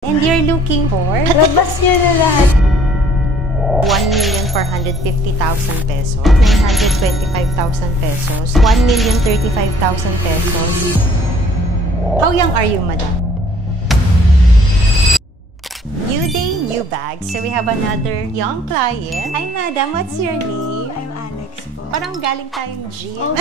And you're looking for? Labas niyo na lahat. 1,450,000 pesos, 925,000 pesos, 1,035,000 pesos. How young are you, madam? New day, new bag. So we have another young client. Hi, madam. What's your name? I'm Alex po. Parang galing tayong gym. Opo,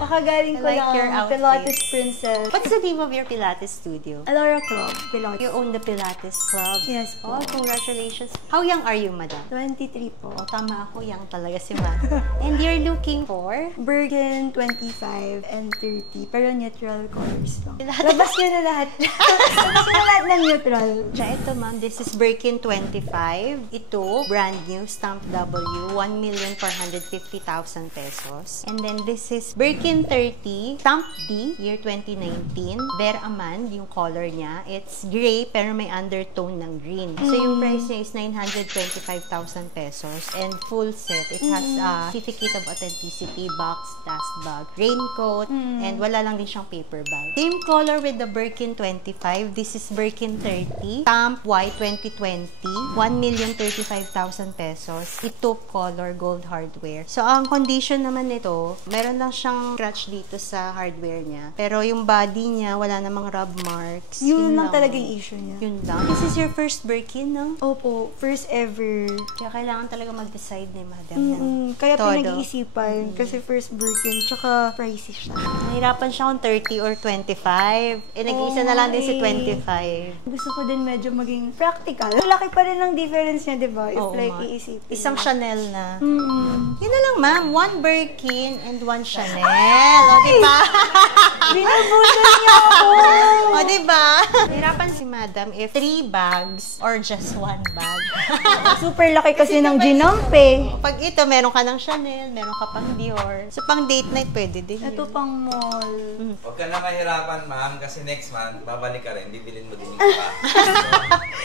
kakagaling ko I like your lang. outfit. Pilates Princess. What's the name of your Pilates studio? Alora Club, Pilates. You own the Pilates club. Yes po. Oh, congratulations. How young are you, madam? 23 po. Oh, tama ako. Young talaga si madam. And you're looking for? Birkin 25 and 30. Pero neutral colors lang. Pilates. Labas niyo na lahat. Labas niyo na lahat ng neutral. Siya, ito ma'am, this is Birkin 25. Ito, brand new, stamp W, 1,450,000 pesos. And then this is Birkin 30, stamp D, year 2019. Ver Amand, yung color niya. It's gray, pero may undertone ng green. So yung price niya is 925,000 pesos. And full set. It has a certificate of authenticity, box, dust bag, raincoat, and wala lang din siyang paper bag. Same color with the Birkin 25. This is Birkin 30, stamp Y 2020, 1,035,000 pesos. Ito color, gold hardware. So ang condition naman nito, meron lang siyang scratch dito sa hardware niya. Pero yung body niya, wala namang rub marks. Yun lang talaga yung issue niya. Yun lang. This is your first Birkin, no? Opo, first ever. Kaya kailangan talaga mag-decide ni madam. Kaya Todo. pinag-iisipan kasi first Birkin, tsaka pricey siya. Nahirapan siya kung 30 or 25. Nag-iisa na lang din si 25. Gusto ko din medyo maging practical. Laki pa rin ang difference niya, di ba? If Oo, like ma. iisipin. Isang Chanel na. Mm-mm. Yun na lang, ma'am. One Birkin and one Chanel. O, diba? Binabutan niya ako! O, diba? Nahirapan si madam if 3 bags or just 1 bag. Super laki kasi ng ginampe. Pag ito, meron ka ng Chanel, meron ka pang Dior. So, pang date night, pwede din yun. Ito pang mall. Huwag ka na mahirapan, ma'am, kasi next month, babalik ka rin, bibilin mo din yung iba.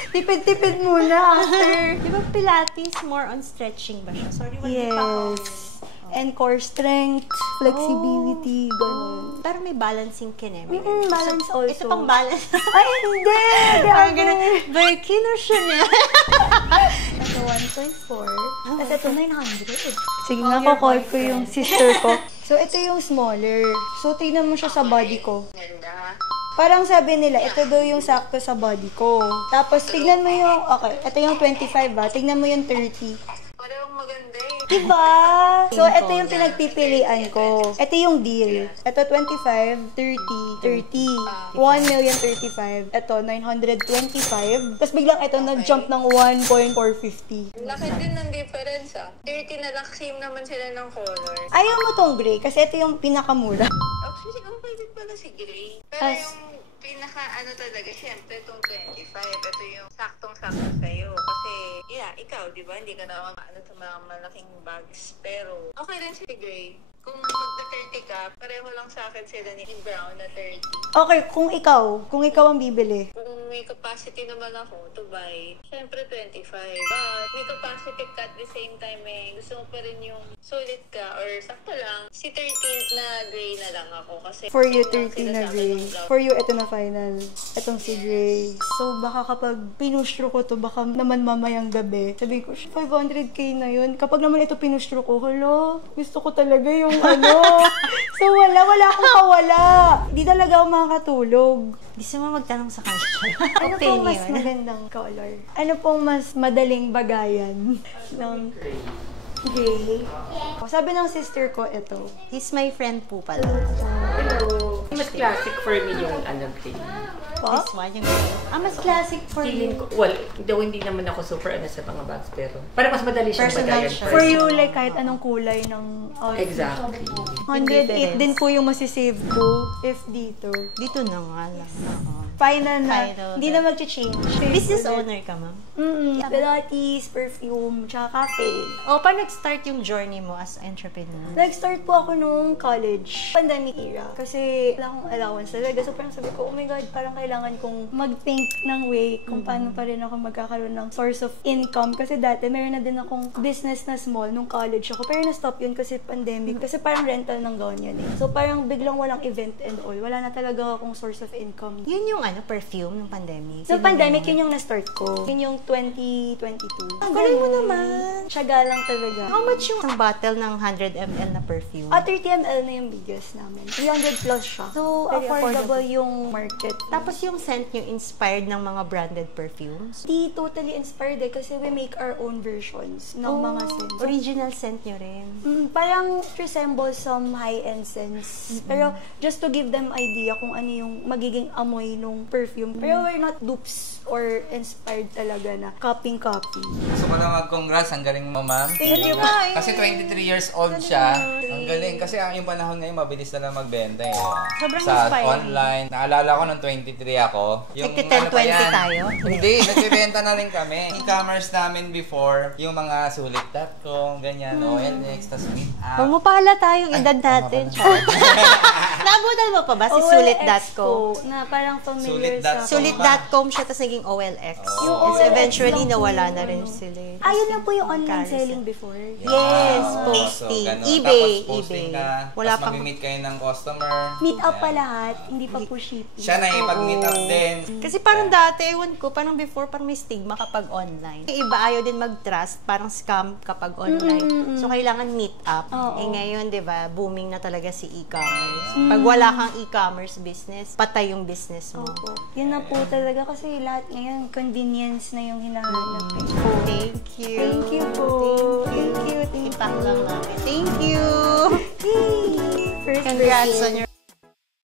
Tipid-tipid muna after. Di ba Pilates, more on stretching ba siya? Sorry, wala pa ako. Yes. And core strength, flexibility, ganun. Pero may balancing kineme. Balance also. Ito pang balance. Ay, hindi! Parang Grabe! ganun, Birkin or Chanel? Ito 1.4. Tapos ito 900. Sige Oh, nga, your call ko boyfriend. yung sister ko. So, ito yung smaller. So, tignan mo siya sa body ko. Parang sabi nila, ito daw yung sakto sa body ko. Tapos, tignan mo yung, okay, ito yung 25 ba? Tignan mo yung 30. Parang maganda eh. Diba? So, ito yung pinagpipilian ko. Ito yung deal. Ito 25, 30, 30. 1,035,000. Ito 925. Tapos biglang ito nag-jump ng 1,450. Laki din ng difference ah. 30 na lang, same naman sila ng color. Ayaw mo tong gray kasi ito yung pinakamura. Actually, okay din pala si Gray. Pero yung pinaka ano talaga, syempre itong 25. Ito yung saktong-sakto sa'yo. Kasi, yeah, ikaw, di ba? Hindi ka na ano sa mga malaking bags. Pero, okay rin si Gray. Kung magda-30 ka, pareho lang sa akin sila ni Brown na 30. Okay, kung ikaw ang bibili. Kung may capacity naman ako to buy, syempre 25. But may capacity ka at the same time eh, gusto mo pa rin yung sulit ka or sakto lang. Si 13 na gray na lang ako kasi For you, same lang 30 sila na sa akin gray. ng brown. For you, ito na final. Itong si gray. So, baka kapag pinustro ko to, baka naman mamayang gabi. Sabi ko, 500k na yun. Kapag naman ito pinustro ko, hala, gusto ko talaga yung ano. So, wala akong kawala. Di talaga ako makakatulog. Gusto mo magtanong sa kanya? Ano pong mas magandang color? Ano pong mas madaling bagayan? Ng gray. Sabi ng sister ko, ito. He's my friend po pala. Hello. Mas classic for me yung green. This one, yung mas classic for Feeling you. ko, well, though hindi naman ako super sa mga bags, pero para mas madali siyang Personal bagayan. choice. For you, like kahit anong kulay ng outfit. Exactly. 108 din po yung masisave ko if dito. Dito na nga lang. Oo. Final na. Final Hindi na. na mag-change. Business owner ka, ma'am? Pilates, perfume, tsaka cafe. O, paano nag-start yung journey mo as entrepreneur? Nag-start po ako nung college. Pandemic era. Kasi wala akong allowance talaga. So parang sabi ko, oh my God, parang kailangan kong mag-think ng way kung paano pa rin ako magkakaroon ng source of income. Kasi dati, meron na din akong business na small nung college ako. Pero na-stop yun kasi pandemic. Kasi parang rental ng gown yan eh. So parang biglang walang event and all. Wala na talaga akong source of income. Yun yung perfume nung pandemic? So, pandemic, yun yung na-start ko. Yun yung 2022. Ang galing mo naman. Tiyaga lang talaga. How much yung isang bottle ng 100 ml na perfume? 30 ml na yung biggest namin. 300 plus siya. So, Very affordable yung market. Tapos yung scent nyo inspired ng mga branded perfumes? Di totally inspired kasi we make our own versions ng mga scents. Original scent nyo rin. Parang resemble some high-end scents. Pero just to give them idea kung ano yung magiging amoy nung perfume. Pero we're not dupes or inspired talaga na copy. Gusto ko lang mag-congrats. Ang galing mo, ma'am. Thank you. Kasi 23 years old siya. Ang galing. Kasi yung panahon ngayon, mabilis na lang magbenta eh. Sobrang Sa inspiring. online. Naalala ko nung 23 ako. Yung Nagti-10-20 pa yan? tayo? Hindi. Nagbibenta na rin kami. E-commerce namin before. Yung mga sulit.com, ganyan. OLX, tas meetup. Huwag mo pahala tayong edad natin. Nabutan mo pa ba si Sulit.com? Na parang familiar sa... Sulit.com siya, tapos naging OLX. Yung Tapos OLX eventually, lang po nawala yung na rin ano. sila. Ayun lang po yung online Carousel. selling before. Yes, So, posting. ganun. eBay. Tapos posting eBay. ka. Wala Tapos pang... mag-meet kayo ng customer. Meet up Ayan. pa lahat, hindi pa po shipping. Siya na ipag-meet up din. Kasi parang dati, ewan ko, parang before, parang may stigma kapag online. Yung iba ayaw din mag-trust, parang scam kapag online. So, kailangan meet up. Oo. Eh ngayon, di ba, booming na talaga si e-commerce. Pag wala kang e-commerce business, patay yung business mo. Opo. Yun na po talaga kasi lahat ngayon, convenience na yung hinahanap. Thank you. Thank you po. Thank you. Ipak lang namin. Thank you. First Congrats birthday. on your